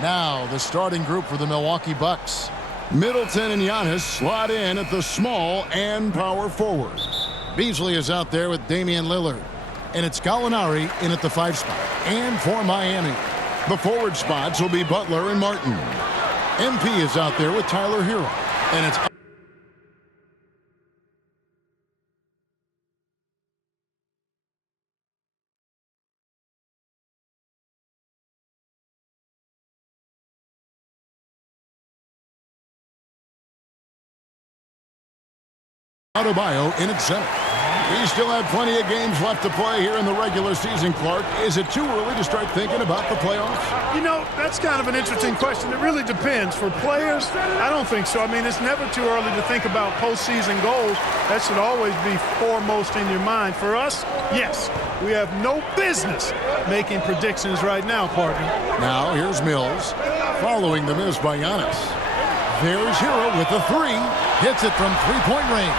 Now the starting group for the Milwaukee Bucks. Middleton and Giannis slot in at the small and power forward. Beasley is out there with Damian Lillard. And it's Gallinari in at the 5 spot. And for Miami, the forward spots will be Butler and Martin. MP is out there with Tyler Hero. And it's Adebayo in at center. We still have plenty of games left to play here in the regular season, Clark. Is it too early to start thinking about the playoffs? You know, that's kind of an interesting question. It really depends. For players, I don't think so. I mean, it's never too early to think about postseason goals. That should always be foremost in your mind. For us, yes, we have no business making predictions right now, partner. Now, here's Mills, following the miss by Giannis. There's Hero with the 3. Hits it from three-point range.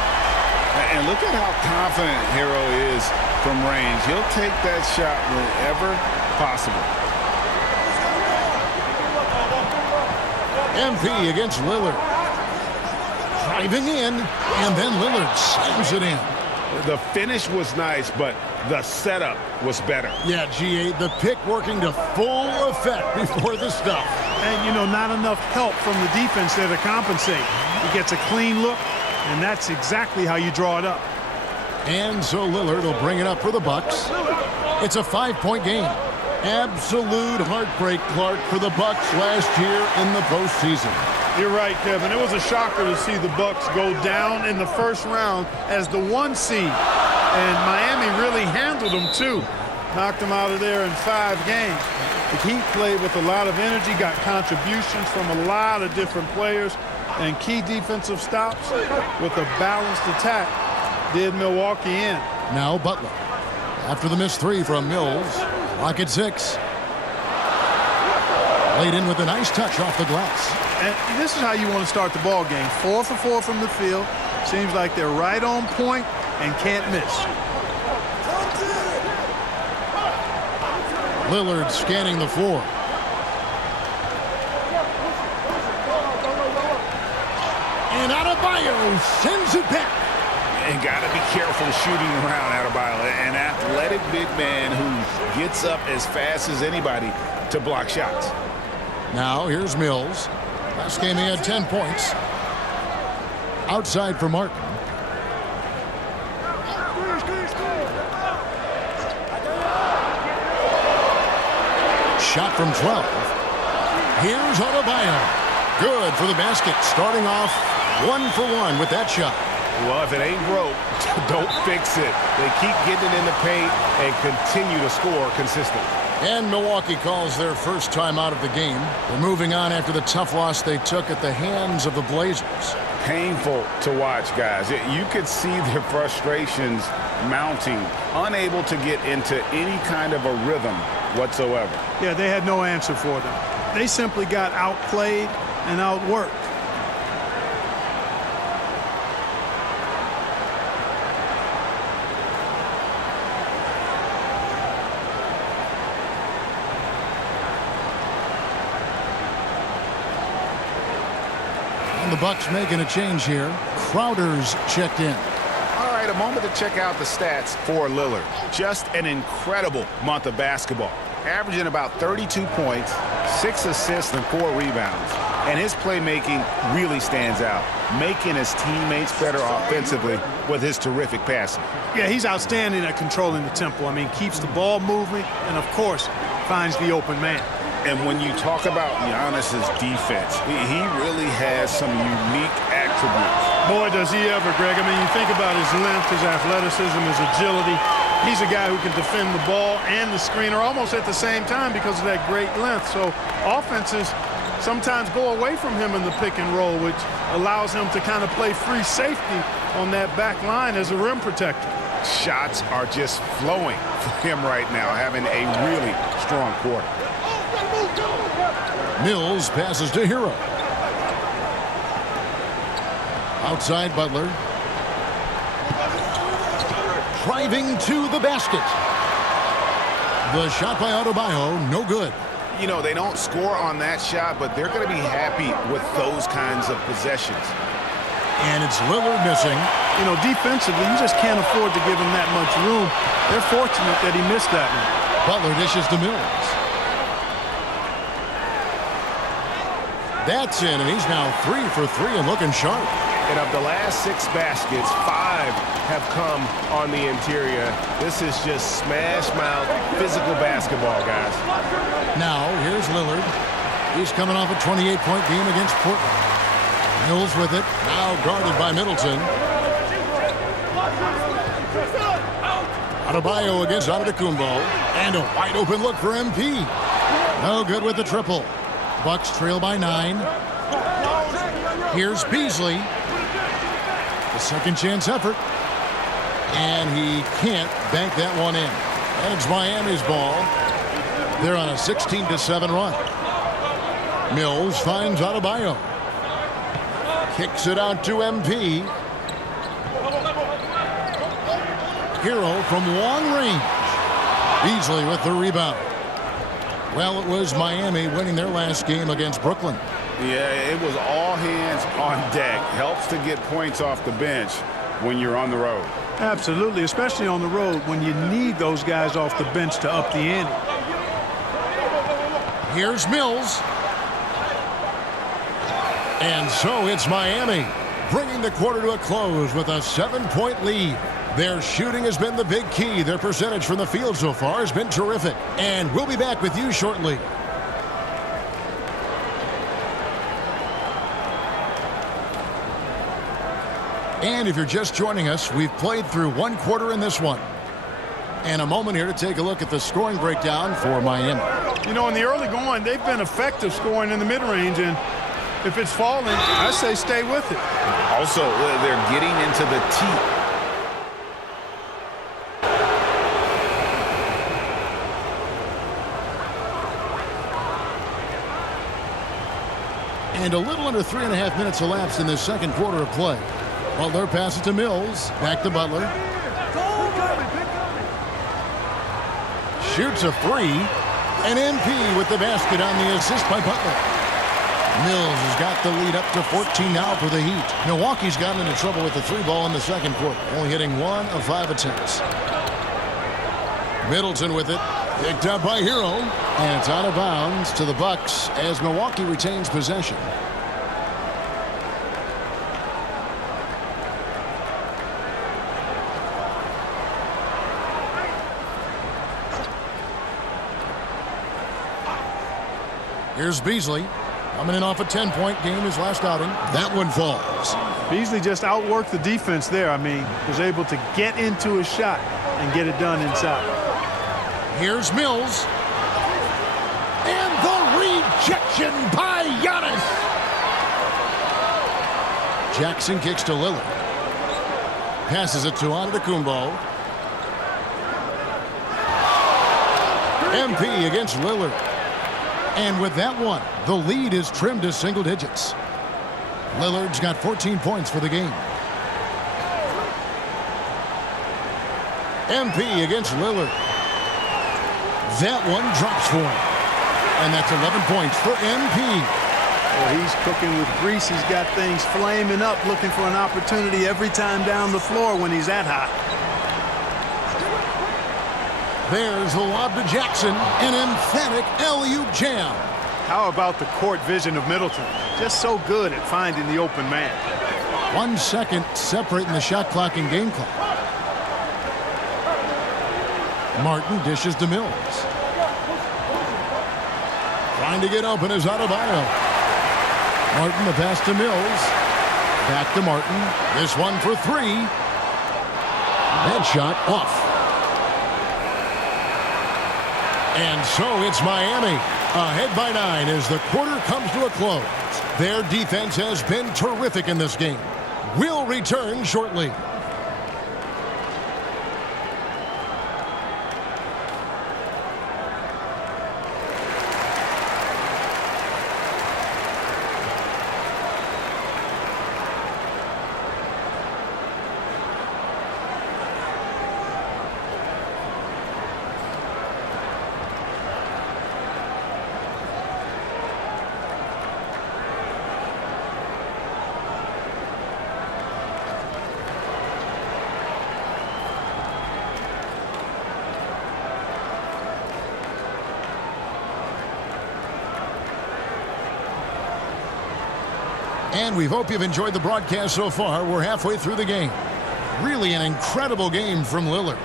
And look at how confident Hero is from range. He'll take that shot whenever possible. MP against Lillard. Driving in, and then Lillard slams it in. The finish was nice, but the setup was better. Yeah, GA, the pick working to full effect before the stuff. And, you know, not enough help from the defense there to compensate. He gets a clean look, and that's exactly how you draw it up. And so Lillard will bring it up for the Bucks. It's a 5-point game. Absolute heartbreak, Clark, for the Bucks last year in the postseason. You're right, Kevin. It was a shocker to see the Bucks go down in the first round as the 1 seed. And Miami really handled them, too. Knocked them out of there in 5 games. The Heat played with a lot of energy, got contributions from a lot of different players, and key defensive stops with a balanced attack did Milwaukee in. Now Butler. After the missed 3 from Mills. Clock at 6. Laid in with a nice touch off the glass. And this is how you want to start the ball game. 4 for 4 from the field. Seems like they're right on point and can't miss. Lillard scanning the floor. And Adebayo sends it back. And got to be careful shooting around Adebayo. An athletic big man who gets up as fast as anybody to block shots. Now here's Mills. Last game he had 10 points. Outside for Martin. Shot from 12. Here's Adebayo. Good for the basket. Starting off 1 for 1 with that shot. Well, if it ain't broke, don't fix it. They keep getting it in the paint and continue to score consistently. And Milwaukee calls their first time out of the game. They're moving on after the tough loss they took at the hands of the Blazers. Painful to watch, guys. You could see their frustrations mounting, unable to get into any kind of a rhythm whatsoever. Yeah, they had no answer for them. They simply got outplayed and outworked. The Bucks making a change here. Crowder's checked in. All right, a moment to check out the stats for Lillard. Just an incredible month of basketball. Averaging about 32 points, 6 assists, and 4 rebounds. And his playmaking really stands out, making his teammates better offensively with his terrific passing. Yeah, he's outstanding at controlling the tempo. I mean, keeps the ball moving and, of course, finds the open man. And when you talk about Giannis's defense, he really has some unique attributes. Boy, does he ever, Greg. I mean, you think about his length, his athleticism, his agility. He's a guy who can defend the ball and the screener almost at the same time because of that great length. So offenses sometimes go away from him in the pick and roll, which allows him to kind of play free safety on that back line as a rim protector. Shots are just flowing for him right now, having a really strong quarter. Mills passes to Hero. Outside Butler. Driving to the basket. The shot by Adebayo, no good. you know, they don't score on that shot, but they're going to be happy with those kinds of possessions. And it's Lillard missing. You know, defensively, you just can't afford to give him that much room. They're fortunate that he missed that one. Butler dishes to Mills. That's in, and he's now 3 for 3 and looking sharp. And of the last 6 baskets, 5 have come on the interior. This is just smash mouth physical basketball, guys. Now, here's Lillard. He's coming off a 28-point game against Portland. Mills with it, now guarded by Middleton. Adebayo against Antetokounmpo. And a wide open look for MP. No good with the triple. Bucks trail by 9. Here's Beasley. The second chance effort. And he can't bank that one in. And it's Miami's ball. They're on a 16-7 run. Mills finds Adebayo. Kicks it out to MP. Hero from long range. Beasley with the rebound. Well, it was Miami winning their last game against Brooklyn. Yeah, it was all hands on deck. Helps to get points off the bench when you're on the road. Absolutely, especially on the road when you need those guys off the bench to up the ante. Here's Mills. And so it's Miami bringing the quarter to a close with a 7-point lead. Their shooting has been the big key. Their percentage from the field so far has been terrific. And we'll be back with you shortly. And if you're just joining us, we've played through 1 quarter in this one. And a moment here to take a look at the scoring breakdown for Miami. You know, in the early going, they've been effective scoring in the mid-range, and if it's falling, I say stay with it. Also, they're getting into the teeth. And a little under 3.5 minutes elapsed in this second quarter of play. Butler passes to Mills. Back to Butler. Shoots a 3. And MP with the basket on the assist by Butler. Mills has got the lead up to 14 now for the Heat. Milwaukee's gotten into trouble with the 3 ball in the second quarter, only hitting 1 of 5 attempts. Middleton with it. Picked up by Hero. And it's out of bounds to the Bucks as Milwaukee retains possession. Here's Beasley. Coming in off a 10-point game his last outing. That one falls. Beasley just outworked the defense there. I mean, was able to get into his shot and get it done inside. Here's Mills. And the rejection by Giannis. Jackson kicks to Lillard. Passes it to Antetokounmpo. MP against Lillard. And with that one, the lead is trimmed to single digits. Lillard's got 14 points for the game. MP against Lillard. That one drops for him. And that's 11 points for MP. Well, he's cooking with grease. He's got things flaming up, looking for an opportunity every time down the floor when he's that hot. There's the lob to Jackson, an emphatic alley-oop jam. How about the court vision of Middleton? Just so good at finding the open man. 1 second separating the shot clock and game clock. Martin dishes to Mills. Trying to get open is Adebayo. Martin the pass to Mills. Back to Martin. This one for 3. That shot off. And so it's Miami ahead by 9 as the quarter comes to a close. Their defense has been terrific in this game. We'll return shortly. And we hope you've enjoyed the broadcast so far. We're halfway through the game. Really an incredible game from Lillard.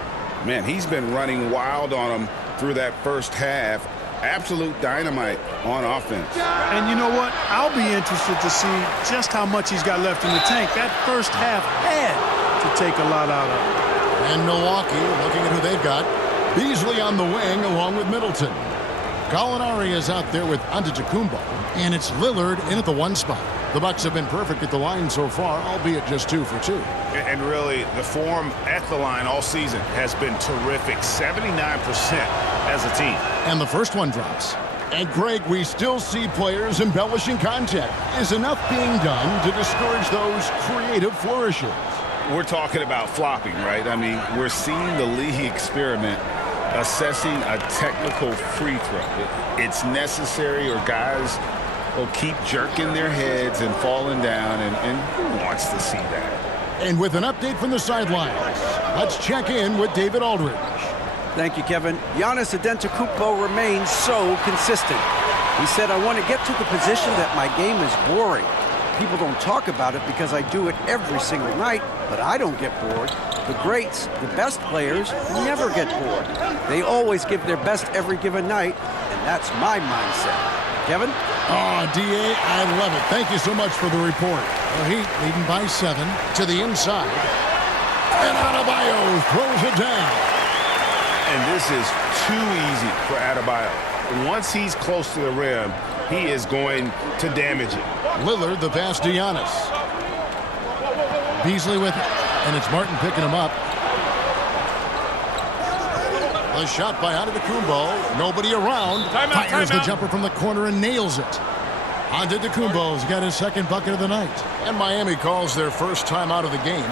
Man, he's been running wild on him through that first half. Absolute dynamite on offense. And you know what? I'll be interested to see just how much he's got left in the tank. That first half had to take a lot out of it. And Milwaukee, looking at who they've got. Beasley on the wing along with Middleton. Gallinari is out there with Antetokounmpo. And it's Lillard in at the 1 spot. The Bucks have been perfect at the line so far, albeit just 2 for 2. And really, the form at the line all season has been terrific. 79% as a team. And the first one drops. And Greg, we still see players embellishing contact. Is enough being done to discourage those creative flourishes? We're talking about flopping, right? I mean, we're seeing the league experiment assessing a technical free throw. It's necessary, or guys will keep jerking their heads and falling down, and who wants to see that? And with an update from the sidelines, let's check in with David Aldridge. Thank you, Kevin. Giannis Antetokounmpo remains so consistent. He said, I want to get to the position that my game is boring. People don't talk about it because I do it every single night, but I don't get bored. The greats, the best players, never get bored. They always give their best every given night, and that's my mindset. Kevin? Oh, D.A., I love it. Thank you so much for the report. The Heat leading by 7 to the inside. And Adebayo throws it down. And this is too easy for Adebayo. Once he's close to the rim, he is going to damage it. Lillard, the pass to Giannis. Beasley with it. And it's Martin picking him up. A shot by Antetokounmpo. Nobody around. Fires the jumper from the corner and nails it. Antetokounmpo's got his second bucket of the night. And Miami calls their first time out of the game.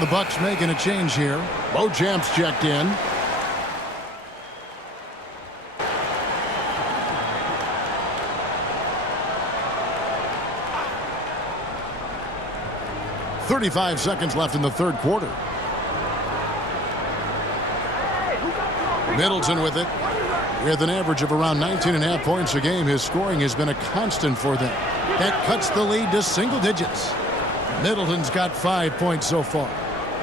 The Bucks making a change here. Bojamp's checked in. .35 seconds left in the third quarter. Middleton with it. With an average of around 19.5 points a game, his scoring has been a constant for them. That cuts the lead to single digits. Middleton's got 5 points so far.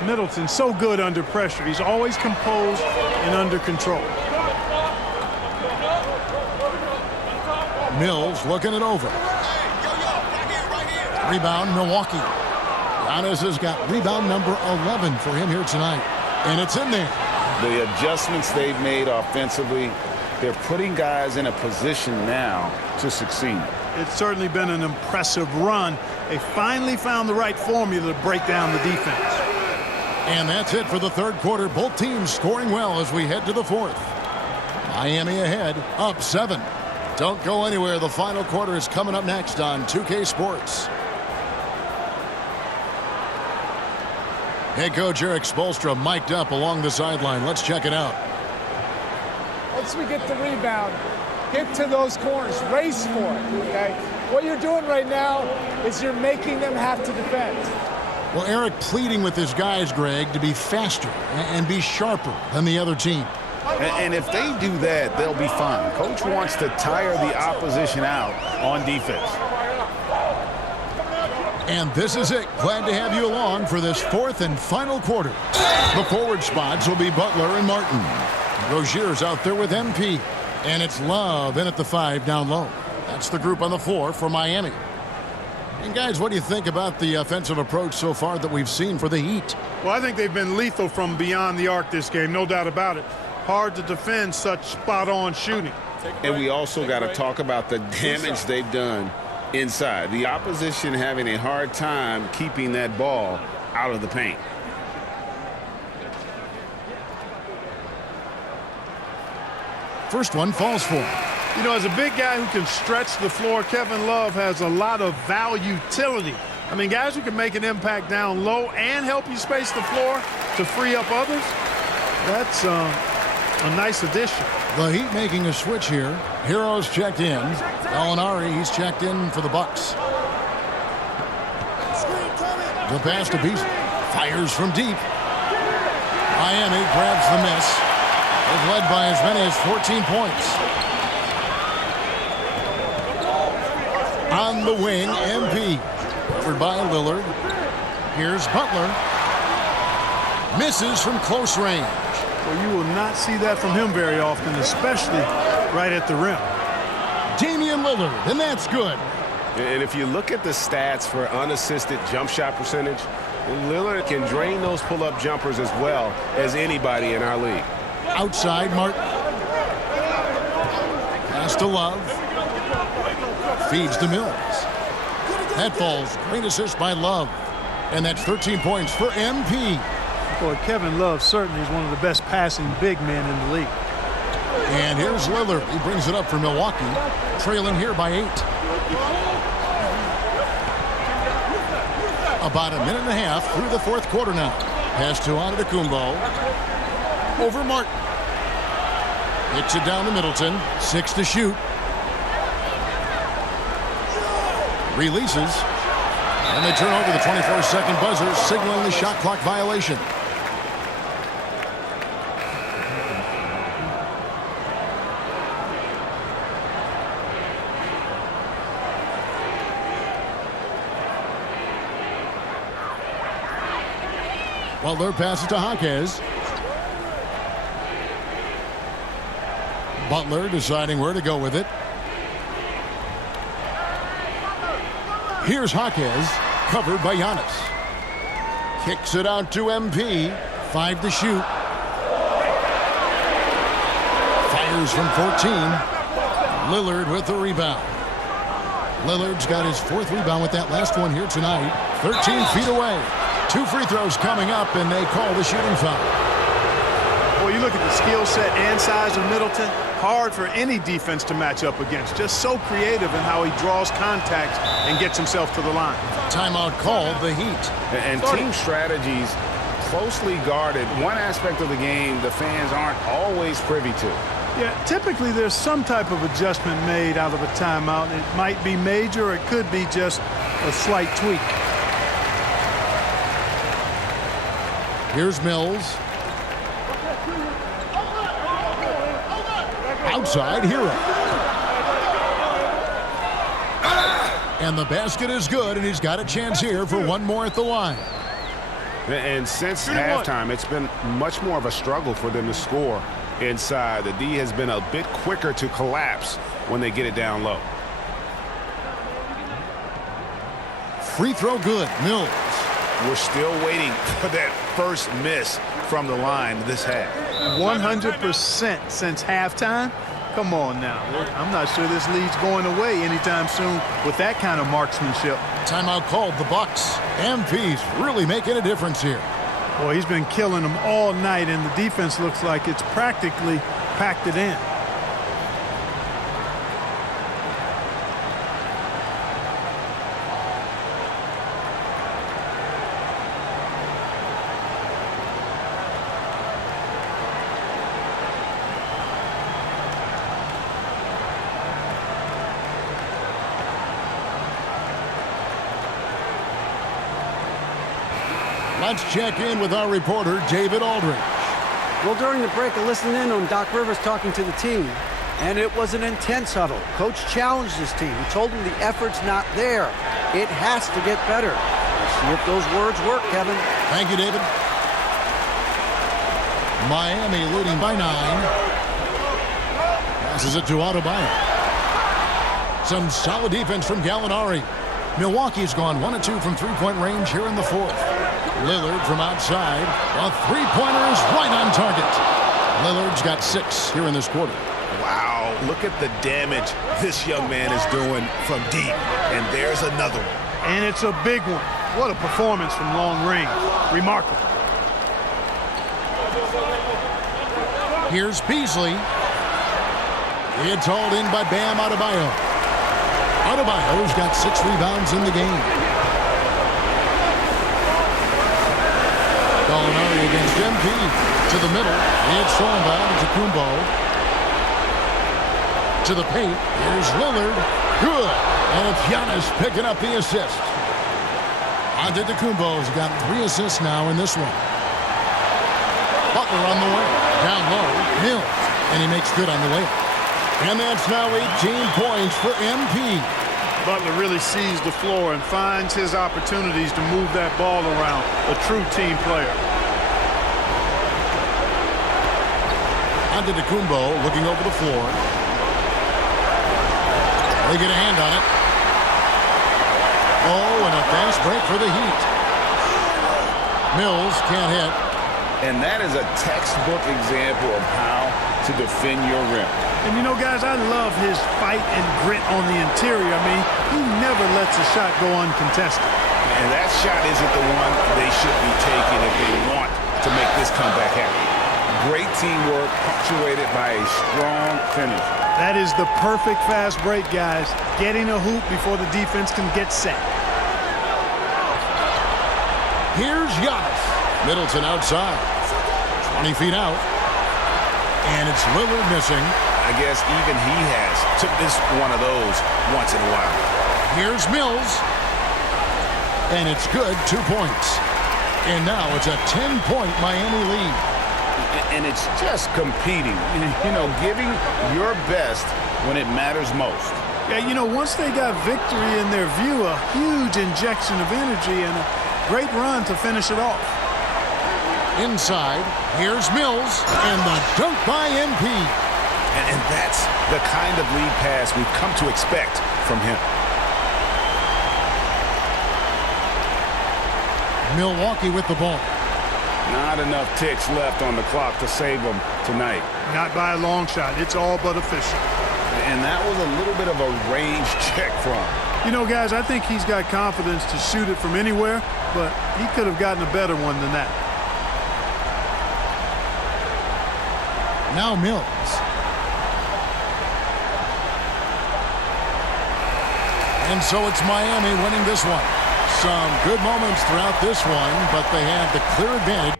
Middleton so good under pressure. He's always composed and under control. Mills looking it over. Rebound, Milwaukee. Giannis has got rebound number 11 for him here tonight. And it's in there. The adjustments they've made offensively, they're putting guys in a position now to succeed. It's certainly been an impressive run. They finally found the right formula to break down the defense. And that's it for the third quarter. Both teams scoring well as we head to the fourth. Miami ahead, up 7. Don't go anywhere. The final quarter is coming up next on 2K Sports. Head coach Eric Spoelstra mic'd up along the sideline. Let's check it out. Once we get the rebound, get to those corners, race for it, okay? What you're doing right now is you're making them have to defend. Well, Eric pleading with his guys, Greg, to be faster and be sharper than the other team. And if they do that, they'll be fine. Coach wants to tire the opposition out on defense. And this is it. Glad to have you along for this fourth and final quarter. The forward spots will be Butler and Martin. Rozier's out there with MP. And it's Love in at the 5 down low. That's the group on the floor for Miami. And guys, what do you think about the offensive approach so far that we've seen for the Heat? Well, I think they've been lethal from beyond the arc this game, no doubt about it. Hard to defend such spot-on shooting. And we also got to talk about the damage they've done inside. The opposition having a hard time keeping that ball out of the paint. First one falls for him. You know, as a big guy who can stretch the floor, Kevin Love has a lot of utility. I mean, guys who can make an impact down low and help you space the floor to free up others, that's a nice addition. The Heat making a switch here. Heroes checked in. Gallinari, he's checked in for the Bucks. The pass to Beasley. Fires from deep. Miami grabs the miss. They've led by as many as 14 points. On the wing, MP. Covered by Lillard. Here's Butler. Misses from close range. Well, you will not see that from him very often, especially right at the rim. Damian Lillard, and that's good. And if you look at the stats for unassisted jump shot percentage, Lillard can drain those pull-up jumpers as well as anybody in our league. Outside, Martin. Pass to Love. Feeds to Mills. That falls. Great assist by Love. And that's 13 points for MP. Boy, Kevin Love certainly is one of the best passing big men in the league. And here's Lillard. He brings it up for Milwaukee. Trailing here by 8. About a minute and a half through the fourth quarter now. Pass to Antetokounmpo. Over Martin. Hits it down to Middleton. 6 to shoot. Releases. And they turn over the 24-second buzzer, signaling the shot clock violation. Butler passes to Jaquez. Butler deciding where to go with it. Here's Jaquez, covered by Giannis. Kicks it out to MP. 5 to shoot. Fires from 14. Lillard with the rebound. Lillard's got his 4th rebound with that last one here tonight. 13 feet away. 2 free throws coming up, and they call the shooting foul. Well, you look at the skill set and size of Middleton. Hard for any defense to match up against. Just so creative in how he draws contact and gets himself to the line. Timeout called, the Heat. And team strategies closely guarded. One aspect of the game the fans aren't always privy to. Yeah, typically there's some type of adjustment made out of a timeout. It might be major, or it could be just a slight tweak. Here's Mills. Outside, Hero. And the basket is good, and he's got a chance here for one more at the line. And since halftime, it's been much more of a struggle for them to score inside. The D has been a bit quicker to collapse when they get it down low. Free throw good, Mills. We're still waiting for that first miss from the line this half. 100% since halftime. Come on now. I'm not sure this lead's going away anytime soon with that kind of marksmanship. Timeout called, the Bucks. MP's really making a difference here. Boy, he's been killing them all night, and the defense looks like it's practically packed it in. Let's check in with our reporter, David Aldridge. Well, during the break, I listened in on Doc Rivers talking to the team, and it was an intense huddle. Coach challenged his team. He told them the effort's not there. It has to get better. We'll see if those words work, Kevin. Thank you, David. Miami leading by 9. Passes it to Adebayo. Some solid defense from Gallinari. Milwaukee's gone 1 of 2 from three-point range here in the fourth. Lillard from outside. A three-pointer is right on target. Lillard's got 6 here in this quarter. Wow, look at the damage this young man is doing from deep. And there's another one. And it's a big one. What a performance from long range. Remarkable. Here's Beasley. It's hauled in by Bam Adebayo. Adebayo's got 6 rebounds in the game. Gallinari against MP. To the middle. It's thrown by Antetokounmpo. To the paint. Here's Lillard. Good. And it's Giannis picking up the assist. Antetokounmpo's got 3 assists now in this one. Butler on the way. Down low. Mills. And he makes good on the way. And that's now 18 points for MP. Butler really sees the floor and finds his opportunities to move that ball around. A true team player. Antetokounmpo looking over the floor. They get a hand on it. Oh, and a fast break for the Heat. Mills can't hit. And that is a textbook example of how to defend your rim. And you know, guys, I love his fight and grit on the interior. I mean, he never lets a shot go uncontested. And that shot isn't the one they should be taking if they want to make this comeback happen. Great teamwork, punctuated by a strong finish. That is the perfect fast break, guys. Getting a hoop before the defense can get set. Here's Giannis. Middleton outside. 20 feet out. And it's Lillard missing. I guess even he took this one of those once in a while. Here's Mills. And it's good, 2 points. And now it's a 10-point Miami lead. And it's just competing, you know, giving your best when it matters most. Yeah, you know, once they got victory in their view, a huge injection of energy and a great run to finish it off. Inside, here's Mills, and the dunk by MP. And that's the kind of lead pass we've come to expect from him. Milwaukee with the ball. Not enough ticks left on the clock to save them tonight. Not by a long shot. It's all but official. And that was a little bit of a range check from him. You know, guys, I think he's got confidence to shoot it from anywhere, but he could have gotten a better one than that. Now Mills. And so it's Miami winning this one. Some good moments throughout this one, but they have the clear advantage.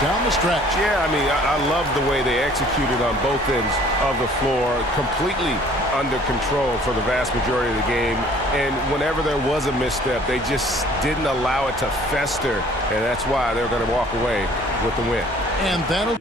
Down the stretch. Yeah, I mean, I love the way they executed on both ends of the floor, completely under control for the vast majority of the game. And whenever there was a misstep, they just didn't allow it to fester, and that's why they're going to walk away with the win. And that'll